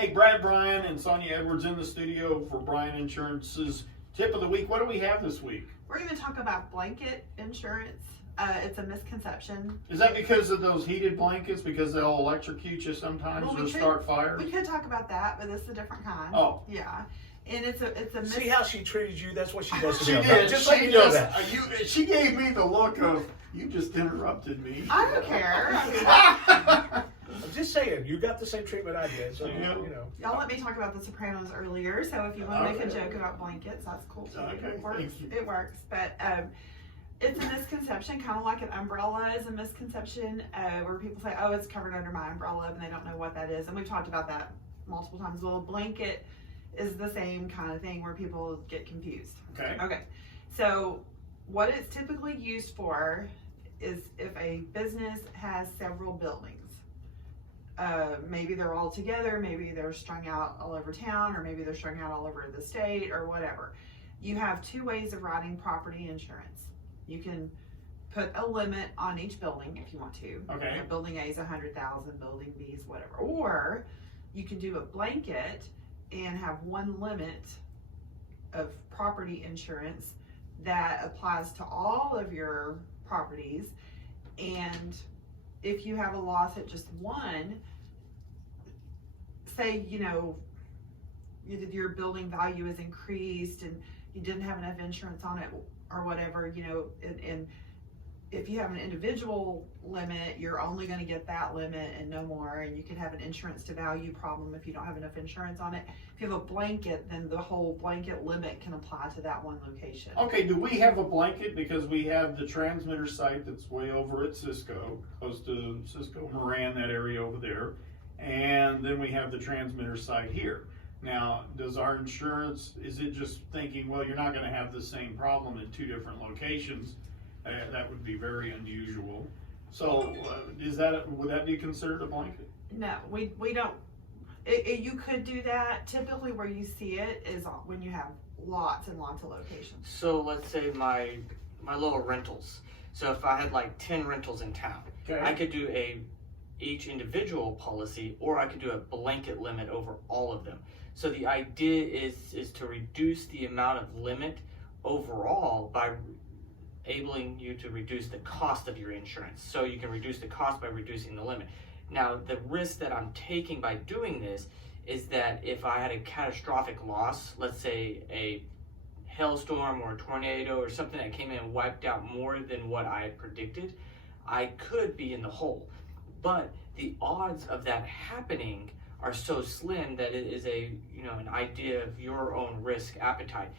Hey, Brad Bryan and Sonia Edwards in the studio for Bryan Insurance's Tip of the Week. What do we have this week? We're going to talk about blanket insurance. It's a misconception. Is that because of those heated blankets? Because they'll electrocute you sometimes or start fires? We could talk about that, but this is a different kind. Oh. Yeah. And it's a See how she treated you? That's what she does to She me. did. Just so you know that. She gave me the look of, you just interrupted me. I don't care. I'm just saying, you got the same treatment I did, so Yeah. you know. Y'all let me talk about The Sopranos earlier, so if you want to make a joke about blankets, that's cool too. Okay, It works. thank you. It works. But it's a misconception, kind of like an umbrella is a misconception, where people say, oh, it's covered under my umbrella, and they don't know what that is. And we've talked about that multiple times. Well, a blanket is the same kind of thing where people get confused. Okay. Okay. So what it's typically used for is if a business has several buildings. Maybe they're all together, maybe they're strung out all over town, or maybe they're strung out all over the state, or whatever. You have two ways of writing property insurance. You can put a limit on each building if you want to. Okay. You know, building A is 100,000, building B is whatever. Or you can do a blanket and have one limit of property insurance that applies to all of your properties. And if you have a loss at just one, say, you know, your building value is increased and you didn't have enough insurance on it or whatever, you know, and if you have an individual limit, you're only going to get that limit and no more, and you could have an insurance to value problem if you don't have enough insurance on it. If you have a blanket, then the whole blanket limit can apply to that one location. Okay, do we have a blanket? Because we have the transmitter site that's way over at Cisco, close to Cisco, Moran, that area over there. And then we have the transmitter site here. Now, does our insurance, is it just thinking, well, you're not going to have the same problem in two different locations? That would be very unusual. So, would that be considered a blanket? No, we don't. You could do that. Typically, where you see it is when you have lots and lots of locations. So let's say my little rentals. So if I had like 10 rentals in town, Okay. I could do each individual policy, or I could do a blanket limit over all of them. So the idea is to reduce the amount of limit overall by enabling you to reduce the cost of your insurance. So you can reduce the cost by reducing the limit. Now, the risk that I'm taking by doing this is that if I had a catastrophic loss, let's say a hailstorm or a tornado or something that came in and wiped out more than what I had predicted, I could be in the hole. But the odds of that happening are so slim that it is an idea of your own risk appetite.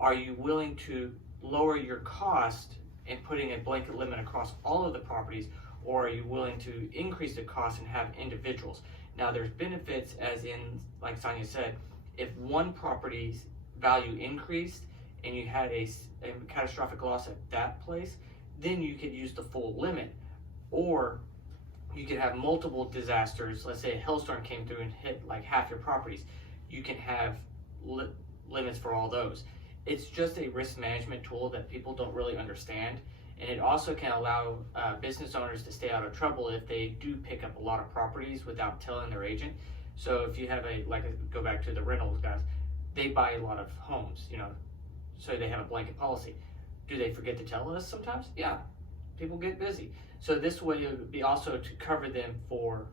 Are you willing to lower your cost and putting a blanket limit across all of the properties, or are you willing to increase the cost and have individuals? Now, there's benefits, as in, like Sonia said, if one property's value increased and you had a catastrophic loss at that place, then you could use the full limit. Or you could have multiple disasters. Let's say a hailstorm came through and hit like half your properties. You can have limits for all those. It's just a risk management tool that people don't really understand, and it also can allow business owners to stay out of trouble if they do pick up a lot of properties without telling their agent. So if you have go back to the rentals guys, they buy a lot of homes, so they have a blanket policy. Do they forget to tell us sometimes? Yeah, people get busy. So this way it would be also to cover them for,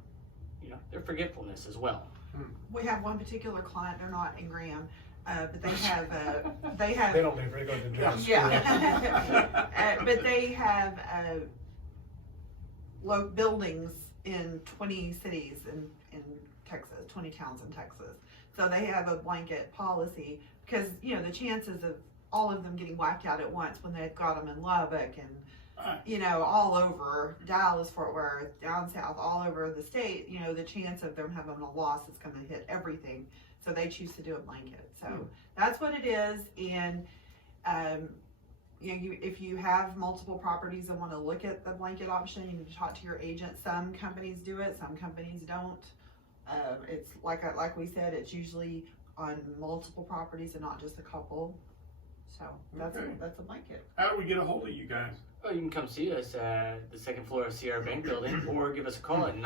their forgetfulness as well. We have one particular client. They're not in Graham. But they have They don't live very good to dress. yeah. But they have buildings in 20 cities in Texas, 20 towns in Texas. So they have a blanket policy because the chances of all of them getting wiped out at once when they've got them in Lubbock and all over Dallas, Fort Worth, down south, all over the state, the chance of them having a loss is going to hit everything. So they choose to do a blanket. So that's what it is. And if you have multiple properties and want to look at the blanket option, you need to talk to your agent. Some companies do it, some companies don't. It's like we said, it's usually on multiple properties and not just a couple. So that's a blanket. How do we get a hold of you guys? Well, you can come see us at the second floor of Sierra Bank Building, or give us a call at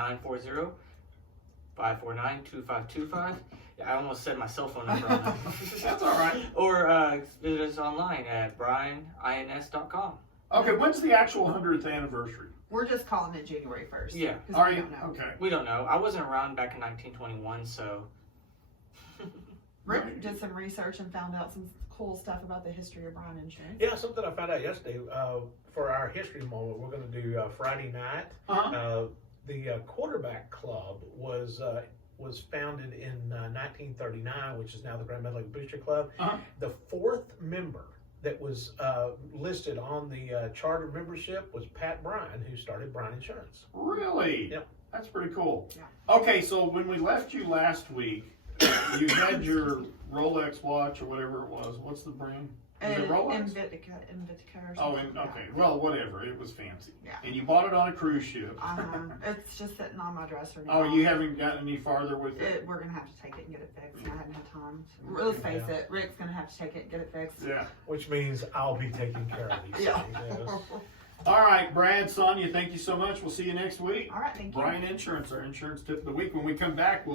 549-2525. Yeah, I almost said my cell phone number on that. That's all right. Or visit us online at brianins.com. Okay, when's the actual 100th anniversary? We're just calling it January 1st. Yeah. 'cause Are we you? don't know. Okay. We don't know. I wasn't around back in 1921, so. Rick did some research and found out some cool stuff about the history of Bryan Insurance. Yeah, something I found out yesterday. For our history moment, we're going to do Friday night. Uh-huh. The quarterback club was founded in 1939, which is now the Grand Meadow Booster Club. Uh-huh. The fourth member that was listed on the charter membership was Pat Bryan, who started Bryan Insurance. Really? Yep. That's pretty cool. Yeah. Okay, so when we left you last week, you had your Rolex watch or whatever it was. What's the brand? Is it Rolex? Invitica or Oh, something. okay. Well, whatever. It was fancy. Yeah. And you bought it on a cruise ship. It's just sitting on my dresser now. Oh, you haven't gotten any farther with it? We're gonna have to take it and get it fixed. I haven't had time. Let's face it, Rick's gonna have to take it and get it fixed. Yeah. Which means I'll be taking care of these Yeah. things. Yes. All right, Brad, Sonia, thank you so much. We'll see you next week. All right, thank you. Bryan Insurance, our insurance tip of the week. When we come back, we'll